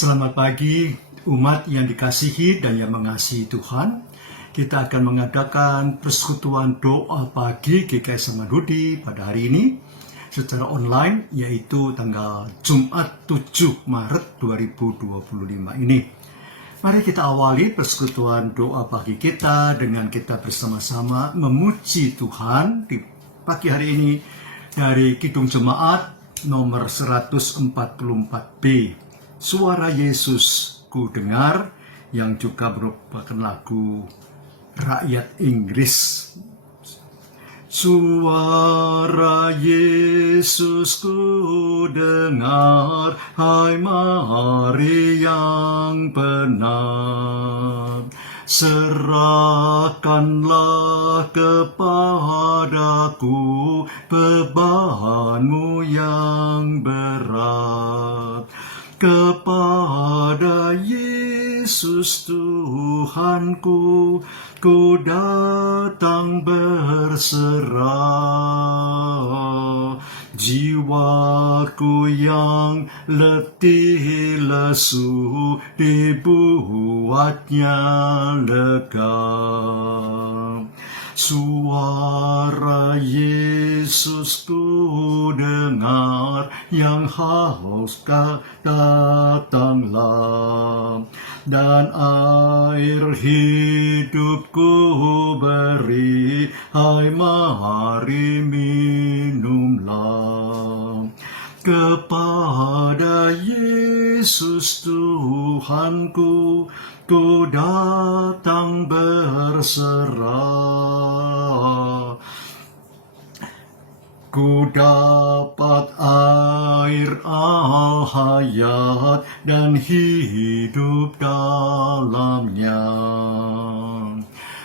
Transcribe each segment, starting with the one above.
Selamat pagi umat yang dikasihi dan yang mengasihi Tuhan. Kita akan mengadakan persekutuan doa pagi GKI Samanhudi pada hari ini secara online, yaitu tanggal Jumat 7 Maret 2025 ini. Mari kita awali persekutuan doa pagi kita dengan kita bersama-sama memuji Tuhan di pagi hari ini dari Kidung Jemaat nomor 144B. Suara Yesus ku dengar, yang juga merupakan lagu rakyat Inggris. Suara Yesus ku dengar, hai mari yang benar. Serahkanlah kepadaku bebanmu yang berat. Kepada Yesus Tuhanku, ku datang berserah. Jiwaku yang letih lesu dibuatnya lega. Suara Yesus ku dengar, yang haus datanglah, dan air hidupku beri, hai mari minumlah. Kepada Yesus Tuhanku, ku datang berserah. Ku dapat air al-hayat dan hidup dalamnya.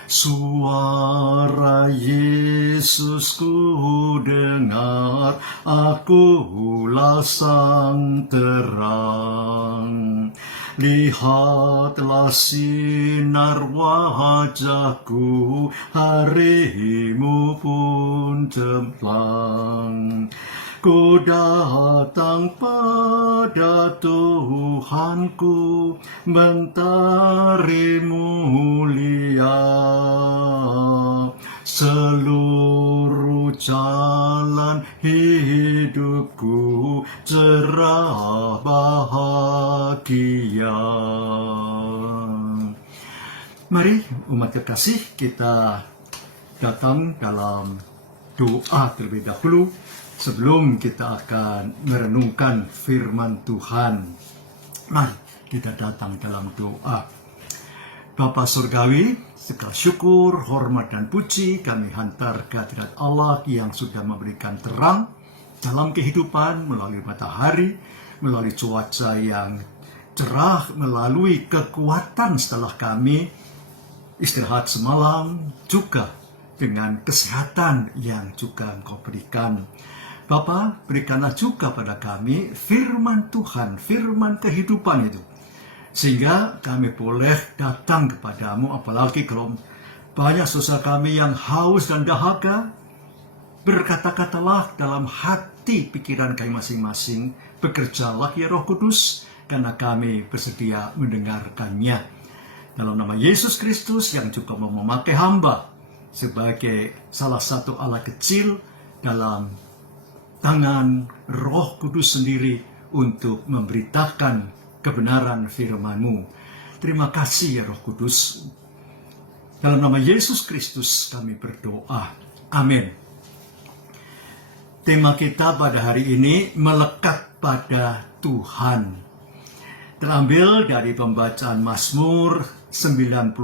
Suara Yesus ku dengar, akulah sang terang. Lihatlah sinar wajahku, harimu pun cemerlang. Ku datang pada Tuhanku, mentari mulia. Seluruh jalan hidupku cerah bahagia. Mari umat kekasih, kita datang dalam doa terlebih dahulu sebelum kita akan merenungkan firman Tuhan. Mari kita datang dalam doa. Bapa Surgawi, segala syukur, hormat, dan puji kami hantar ke hadirat Allah yang sudah memberikan terang dalam kehidupan melalui matahari, melalui cuaca yang cerah, melalui kekuatan setelah kami istirahat semalam, juga dengan kesehatan yang juga Engkau berikan. Bapa, berikanlah juga pada kami firman Tuhan, firman kehidupan itu, sehingga kami boleh datang kepadamu, apalagi kalau banyak saudara kami yang haus dan dahaga. Berkata-katalah dalam hati pikiran kami masing-masing, bekerjalah ya Roh Kudus, karena kami bersedia mendengarkannya. Dalam nama Yesus Kristus yang juga mau memakai hamba sebagai salah satu alat kecil dalam tangan Roh Kudus sendiri untuk memberitakan kebenaran firman-Mu. Terima kasih ya Roh Kudus. Dalam nama Yesus Kristus kami berdoa. Amin. Tema kita pada hari ini, melekat pada Tuhan. Terambil dari pembacaan Mazmur 91,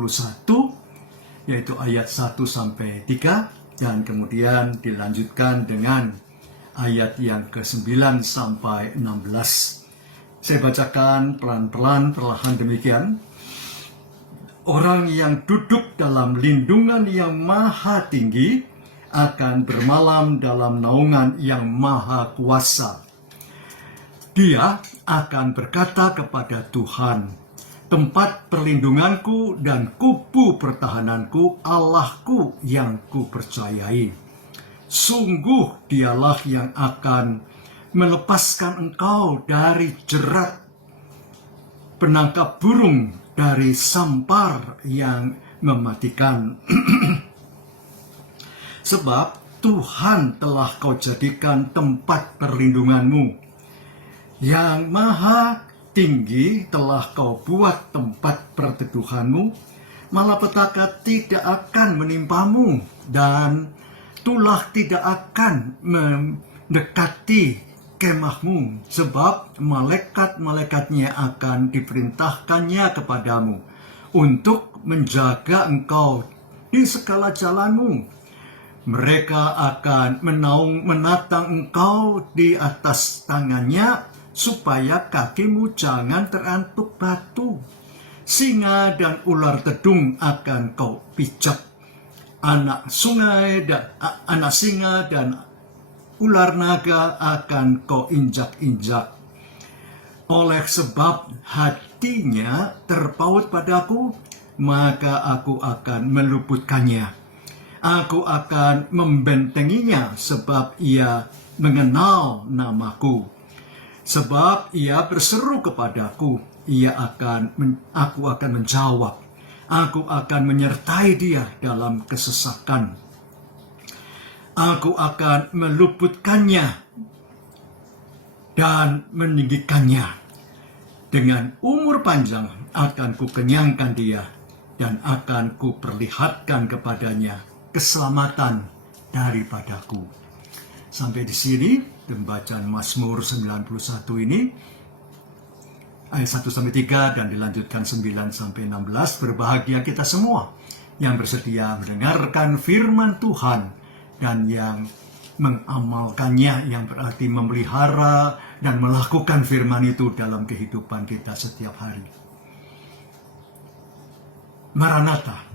yaitu ayat 1-3, dan kemudian dilanjutkan dengan ayat yang ke-9 sampai 16. Saya bacakan pelan-pelan, perlahan demikian. Orang yang duduk dalam lindungan yang maha tinggi akan bermalam dalam naungan yang maha kuasa. Dia akan berkata kepada Tuhan, tempat perlindunganku dan kubu pertahananku, Allahku yang kupercayai. Sungguh dialah yang akan melepaskan engkau dari jerat penangkap burung dari sampar yang mematikan. Sebab Tuhan telah kau jadikan tempat perlindunganmu. Yang maha tinggi telah kau buat tempat perteduhanmu. Malapetaka tidak akan menimpamu, dan tulah tidak akan mendekati kemahmu, sebab malaikat-malaikatnya akan diperintahkannya kepadamu untuk menjaga engkau di segala jalanmu. Mereka akan menatang engkau di atas tangannya, supaya kakimu jangan terantuk batu. Singa dan ular tedung akan kau pijak. Anak singa dan ular naga akan kau injak-injak. Oleh sebab hatinya terpaut padaku, maka aku akan meluputkannya. Aku akan membentenginya, sebab ia mengenal namaku. Sebab ia berseru kepadaku, aku akan menjawab. Aku akan menyertai dia dalam kesesakan. Aku akan meluputkannya dan meninggikannya. Dengan umur panjang akan kukenyangkan dia, dan akan kuperlihatkan kepadanya keselamatan daripadaku. Sampai di sini pembacaan Mazmur 91 ini, ayat 1-3 dan dilanjutkan 9-16. Berbahagia kita semua yang bersedia mendengarkan firman Tuhan dan yang mengamalkannya, yang berarti memelihara dan melakukan firman itu dalam kehidupan kita setiap hari. Maranatha.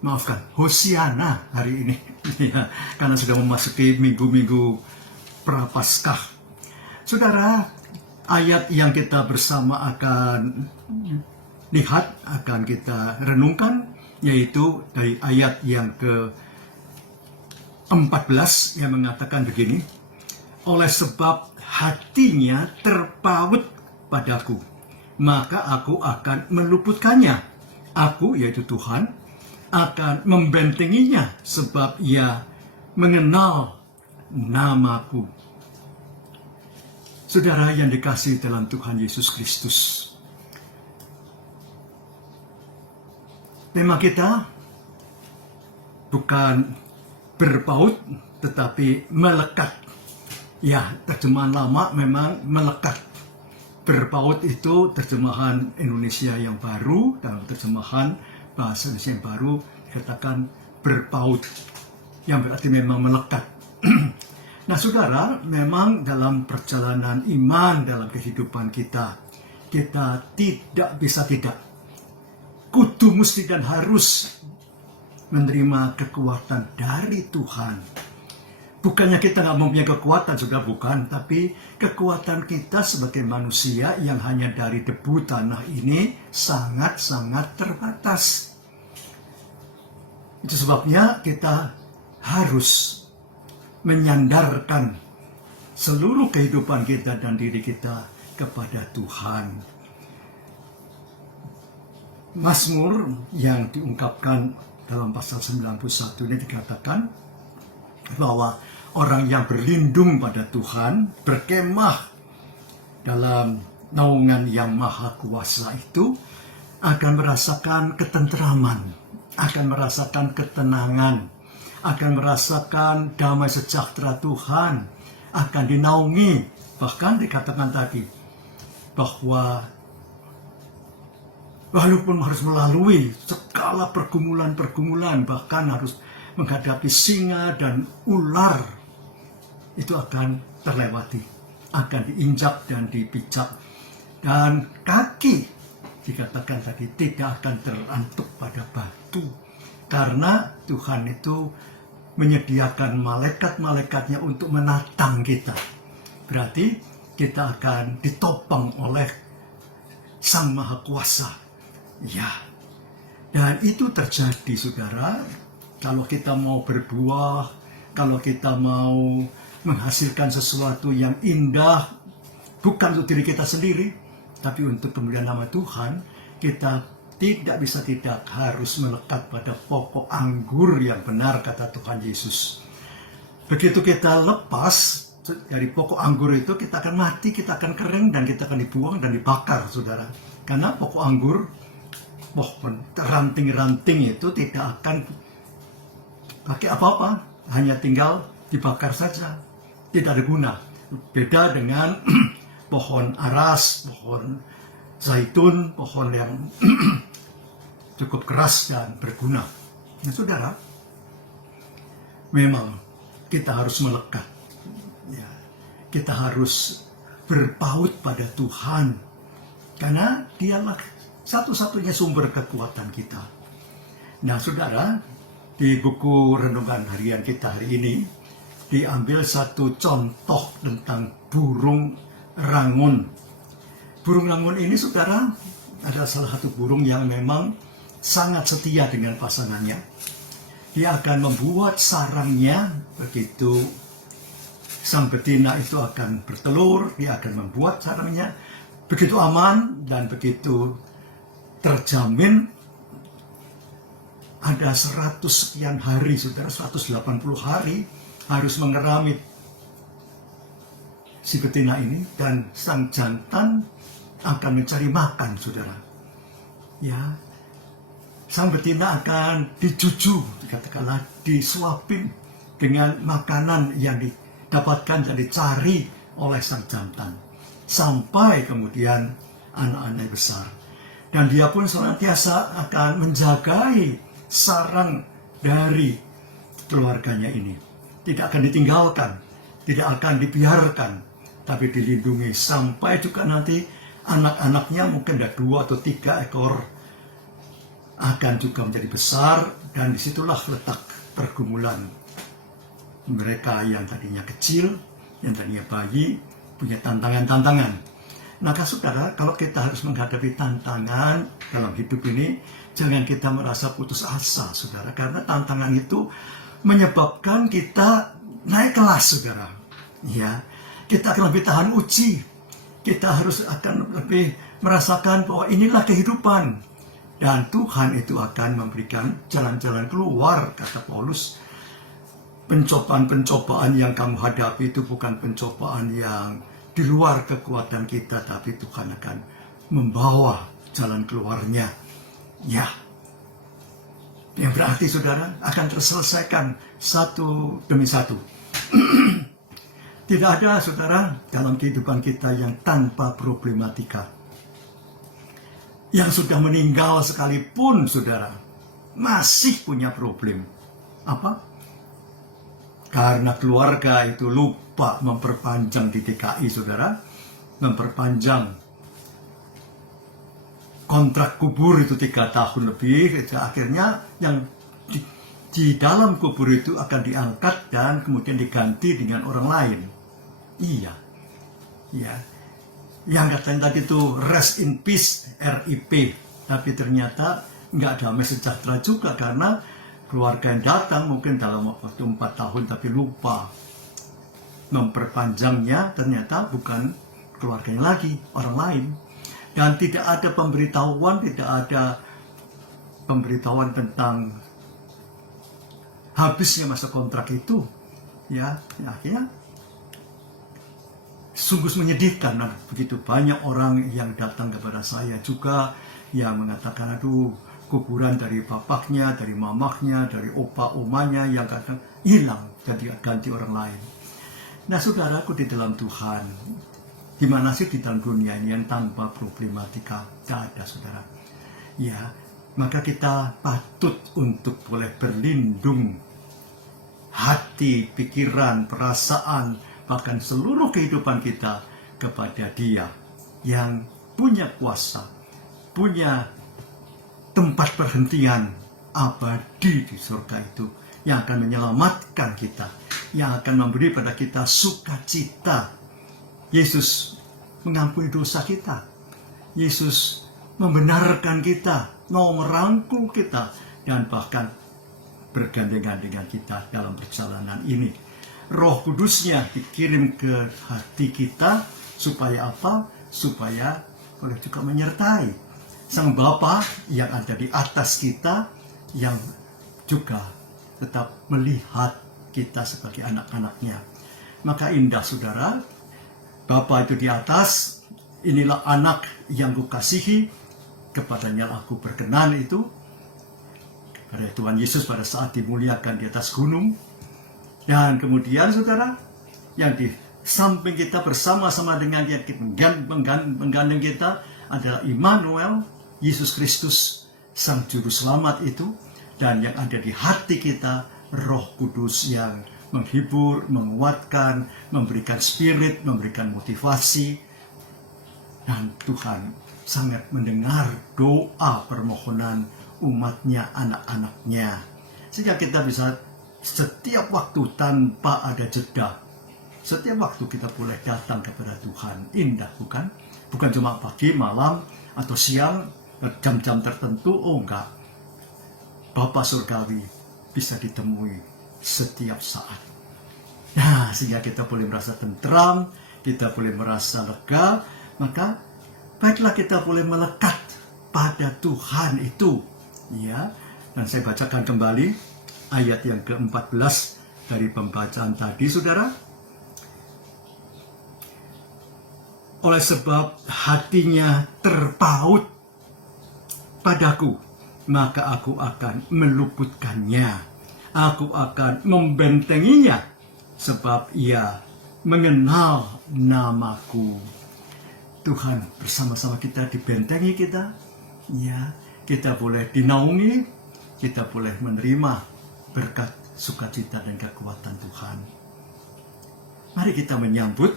Maafkan, Hosiana hari ini. Ya, karena sudah memasuki minggu-minggu Prapaskah. Saudara, ayat yang kita bersama akan lihat, akan kita renungkan, yaitu dari ayat yang ke-14 yang mengatakan begini, oleh sebab hatinya terpaut padaku, maka aku akan meluputkannya. Aku, yaitu Tuhan, akan membentenginya, sebab ia mengenal namaku. Saudara yang dikasihi dalam Tuhan Yesus Kristus, tema kita bukan berpaut, tetapi melekat. Ya, terjemahan lama memang melekat. Berpaut itu terjemahan Indonesia yang baru, dalam terjemahan bahasa Indonesia yang baru dikatakan berpaut, yang berarti memang melekat. Nah saudara, memang dalam perjalanan iman, dalam kehidupan kita tidak bisa tidak, kudu mesti dan harus menerima kekuatan dari Tuhan. Bukannya kita nggak mempunyai kekuatan, sudah bukan, tapi kekuatan kita sebagai manusia yang hanya dari debu tanah ini sangat-sangat terbatas. Itu sebabnya kita harus menyandarkan seluruh kehidupan kita dan diri kita kepada Tuhan. Mazmur yang diungkapkan dalam pasal 91 ini dikatakan bahwa orang yang berlindung pada Tuhan, berkemah dalam naungan yang maha kuasa itu akan merasakan ketentraman, akan merasakan ketenangan, akan merasakan damai sejahtera Tuhan, akan dinaungi. Bahkan dikatakan tadi bahwa walaupun harus melalui segala pergumulan-pergumulan, bahkan harus menghadapi singa dan ular, itu akan terlewati, akan diinjak dan dipijak. Dan kaki, dikatakan tadi, tidak akan terantuk pada batu, karena Tuhan itu menyediakan malaikat-malaikatnya untuk menatang kita. Berarti kita akan ditopang oleh Sang Maha Kuasa. Ya, dan itu terjadi saudara, kalau kita mau berbuah, kalau kita mau menghasilkan sesuatu yang indah, bukan untuk diri kita sendiri, tapi untuk kemuliaan nama Tuhan. Kita tidak bisa tidak harus melekat pada pokok anggur yang benar, kata Tuhan Yesus. Begitu kita lepas dari pokok anggur itu, kita akan mati, kita akan kering, dan kita akan dibuang dan dibakar, saudara. Karena pokok anggur, pohon ranting-ranting itu tidak akan pakai apa-apa, hanya tinggal dibakar saja, tidak ada guna. Beda dengan pohon aras, pohon zaitun, pohon yang cukup keras dan berguna. Nah, saudara, memang kita harus melekat. Ya, kita harus berpaut pada Tuhan, karena Dialah satu-satunya sumber kekuatan kita. Nah, saudara, di buku renungan harian kita hari ini diambil satu contoh tentang burung rangun. Burung rangun ini, saudara, adalah salah satu burung yang memang sangat setia dengan pasangannya. Dia akan membuat sarangnya, begitu sang betina itu akan bertelur, dia akan membuat sarangnya begitu aman dan begitu terjamin. Ada 100 sekian hari, saudara, 180 hari harus mengeramit si betina ini, dan sang jantan akan mencari makan, saudara. Ya, sang betina akan dijuju, katakanlah disuapin dengan makanan yang didapatkan dan dicari oleh sang jantan, sampai kemudian anak-anaknya besar. Dan dia pun senantiasa akan menjagai sarang dari keluarganya ini. Tidak akan ditinggalkan, tidak akan dibiarkan, tapi dilindungi sampai juga nanti anak-anaknya, mungkin ada 2 atau 3 ekor, akan juga menjadi besar. Dan disitulah letak pergumulan mereka yang tadinya kecil, yang tadinya bayi, punya tantangan-tantangan. Maka saudara, kalau kita harus menghadapi tantangan dalam hidup ini, jangan kita merasa putus asa, saudara, karena tantangan itu menyebabkan kita naik kelas, saudara. Ya, kita akan lebih tahan uji. Kita harus akan lebih merasakan bahwa inilah kehidupan, dan Tuhan itu akan memberikan jalan-jalan keluar, kata Paulus. Pencobaan-pencobaan yang kamu hadapi itu bukan pencobaan yang di luar kekuatan kita, tapi Tuhan akan membawa jalan keluarnya. Ya, yang berarti, saudara, akan terselesaikan satu demi satu. Tidak ada, saudara, dalam kehidupan kita yang tanpa problematika. Yang sudah meninggal sekalipun, saudara, masih punya problem. Apa? Karena keluarga itu lupa memperpanjang di DKI, saudara, memperpanjang kontrak kubur itu 3 tahun lebih. Akhirnya yang di dalam kubur itu akan diangkat dan kemudian diganti dengan orang lain. Iya, ya, yang katanya tadi itu rest in peace, RIP, tapi ternyata nggak damai sejahtera juga, karena keluarga yang datang mungkin dalam waktu 4 tahun tapi lupa memperpanjangnya, ternyata bukan keluarganya lagi, orang lain. Dan tidak ada pemberitahuan tentang habisnya masa kontrak itu. Ya, akhirnya sungguh menyedihkan. Nah, begitu banyak orang yang datang kepada saya juga yang mengatakan, aduh, kuburan dari bapaknya, dari mamahnya, dari opa omanya yang kadang hilang dan diganti orang lain. Nah, saudaraku di dalam Tuhan, gimana sih di dalam dunia ini yang tanpa problematika? Tidak ada, saudara. Ya, maka kita patut untuk boleh berlindung hati, pikiran, perasaan, bahkan seluruh kehidupan kita kepada Dia yang punya kuasa, punya tempat perhentian abadi di surga itu, yang akan menyelamatkan kita, yang akan memberi pada kita sukacita. Yesus mengampuni dosa kita, Yesus membenarkan kita, mau merangkul kita, dan bahkan bergandengan dengan kita dalam perjalanan ini. Roh Kudusnya dikirim ke hati kita Supaya apa? Supaya boleh juga menyertai Sang Bapa yang ada di atas kita, yang juga tetap melihat kita sebagai anak-anaknya. Maka indah saudara, Bapa itu di atas, inilah anak yang kukasihi, kepadanya aku berkenan itu. Pada Tuhan Yesus pada saat dimuliakan di atas gunung. Dan kemudian saudara, yang di samping kita bersama-sama dengan yang menggandeng kita adalah Immanuel, Yesus Kristus, Sang Juru Selamat itu. Dan yang ada di hati kita, Roh Kudus yang menghibur, menguatkan, memberikan spirit, memberikan motivasi. Dan Tuhan sangat mendengar doa permohonan umatnya, anak-anaknya. Sehingga kita bisa setiap waktu tanpa ada jeda. Setiap waktu kita boleh datang kepada Tuhan. Indah bukan? Bukan cuma pagi, malam, atau siang, jam-jam tertentu. Oh enggak. Bapa Surgawi bisa ditemui setiap saat. Nah, sehingga kita boleh merasa tentram, kita boleh merasa lega, maka baiklah kita boleh melekat pada Tuhan itu. Ya, dan saya bacakan kembali ayat yang ke-14 dari pembacaan tadi, saudara. Oleh sebab hatinya terpaut padaku, maka aku akan meluputkannya. Aku akan membentenginya, sebab ia mengenal namaku. Tuhan bersama-sama kita, dibentengi kita, ya. Kita boleh dinaungi, kita boleh menerima berkat sukacita dan kekuatan Tuhan. Mari kita menyambut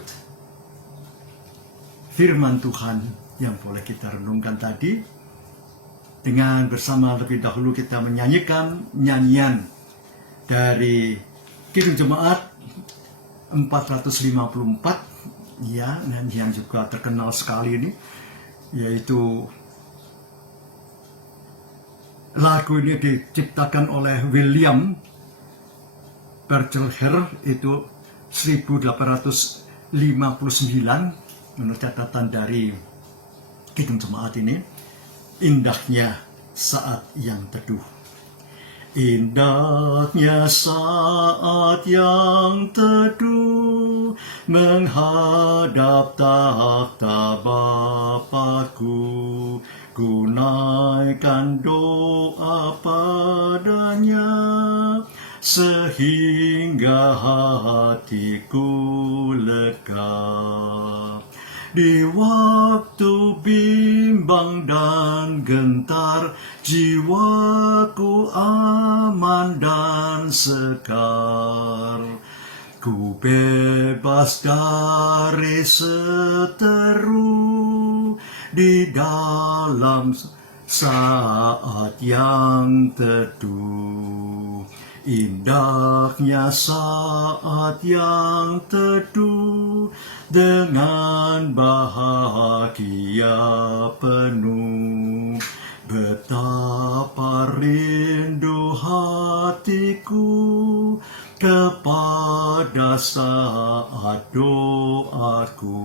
firman Tuhan yang boleh kita renungkan tadi. Dengan bersama lebih dahulu kita menyanyikan nyanyian dari Kidung Jemaat 454, ya, nyanyian juga terkenal sekali ini, yaitu lagu ini diciptakan oleh William Bergelher, itu 1859 menurut catatan dari Kidung Jemaat ini. Indahnya saat yang teduh. Indahnya saat yang teduh menghadap takhta Bapakku, ku naikkan doa padanya sehingga hatiku lega. Di waktu bimbang dan gentar, jiwaku aman dan sekar. Ku bebas dari seteru di dalam saat yang teduh. Indahnya saat yang teduh, dengan bahagia penuh. Betapa rindu hatiku kepada saat doaku,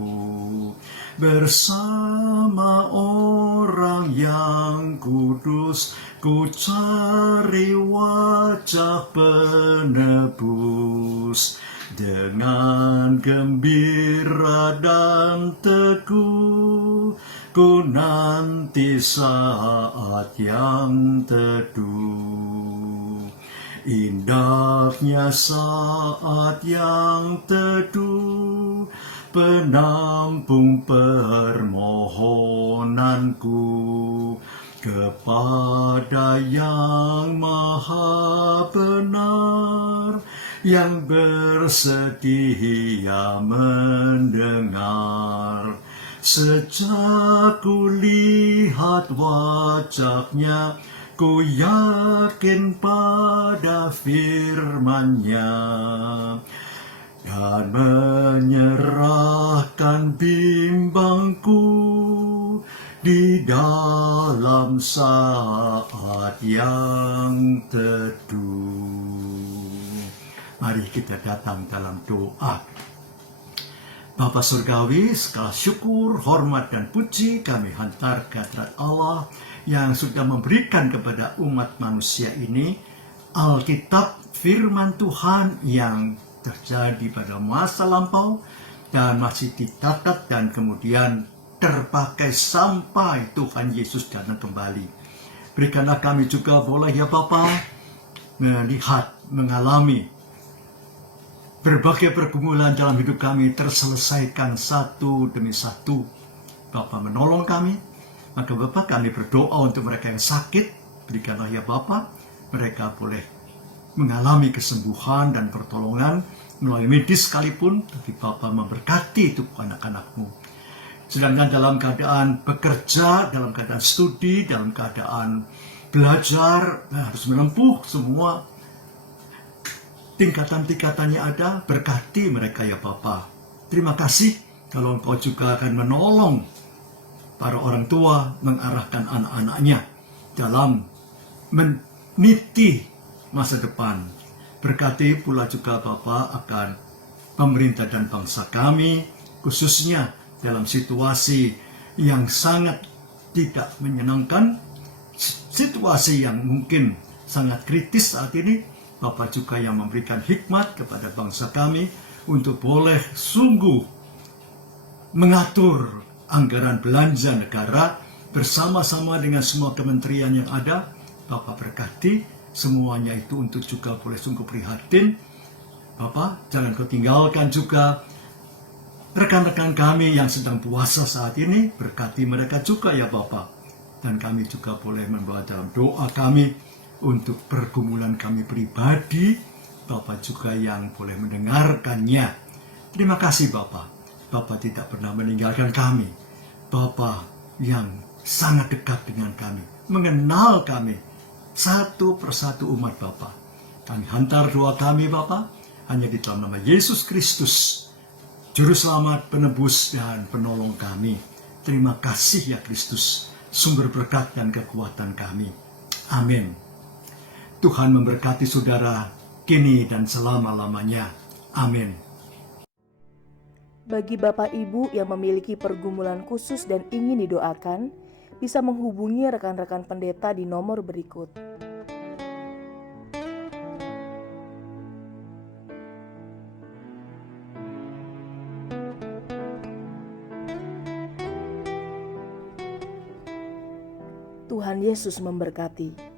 bersama orang yang kudus, ku cari wajah penebus. Dengan gembira dan teguh, ku nanti saat yang teduh. Indahnya saat yang teduh, penampung permohonanku kepada Yang Maha Benar, yang bersedia mendengar. Sejak ku lihat wajahnya, ku yakin pada firman-Nya, dan menyerahkan bimbangku di dalam saat yang teduh. Mari kita datang dalam doa. Bapa Surgawi, segala syukur, hormat, dan puji kami hantar ke hadirat Allah yang sudah memberikan kepada umat manusia ini Alkitab, firman Tuhan yang terjadi pada masa lampau dan masih dicatat dan kemudian terpakai sampai Tuhan Yesus datang kembali. Berikanlah kami juga boleh ya Bapa melihat, mengalami berbagai pergumulan dalam hidup kami terselesaikan satu demi satu. Bapa menolong kami, maka Bapa kami berdoa untuk mereka yang sakit, berikanlah ya Bapa, mereka boleh mengalami kesembuhan dan pertolongan melalui medis sekalipun, tapi Bapa memberkati itu anak-anak-Mu. Sedangkan dalam keadaan bekerja, dalam keadaan studi, dalam keadaan belajar, harus menempuh semua tingkatan-tingkatannya ada, berkati mereka ya Bapa. Terima kasih kalau Engkau juga akan menolong para orang tua mengarahkan anak-anaknya dalam meniti masa depan. Berkati pula juga Bapa akan pemerintah dan bangsa kami, khususnya dalam situasi yang sangat tidak menyenangkan, situasi yang mungkin sangat kritis saat ini. Bapak juga yang memberikan hikmat kepada bangsa kami untuk boleh sungguh mengatur anggaran belanja negara bersama-sama dengan semua kementerian yang ada. Bapak berkati semuanya itu untuk juga boleh sungguh prihatin. Bapak jangan kau tinggalkan juga rekan-rekan kami yang sedang puasa saat ini, berkati mereka juga ya Bapak. Dan kami juga boleh membawa dalam doa kami untuk pergumulan kami pribadi, Bapak juga yang boleh mendengarkannya. Terima kasih Bapak. Bapak tidak pernah meninggalkan kami. Bapak yang sangat dekat dengan kami, mengenal kami satu persatu umat Bapak. Kami hantar doa kami Bapak, hanya di dalam nama Yesus Kristus, Juru Selamat, Penebus, dan Penolong kami. Terima kasih ya Kristus, sumber berkat dan kekuatan kami. Amin. Tuhan memberkati saudara kini dan selama-lamanya. Amin. Bagi Bapak Ibu yang memiliki pergumulan khusus dan ingin didoakan, bisa menghubungi rekan-rekan pendeta di nomor berikut. Tuhan Yesus memberkati.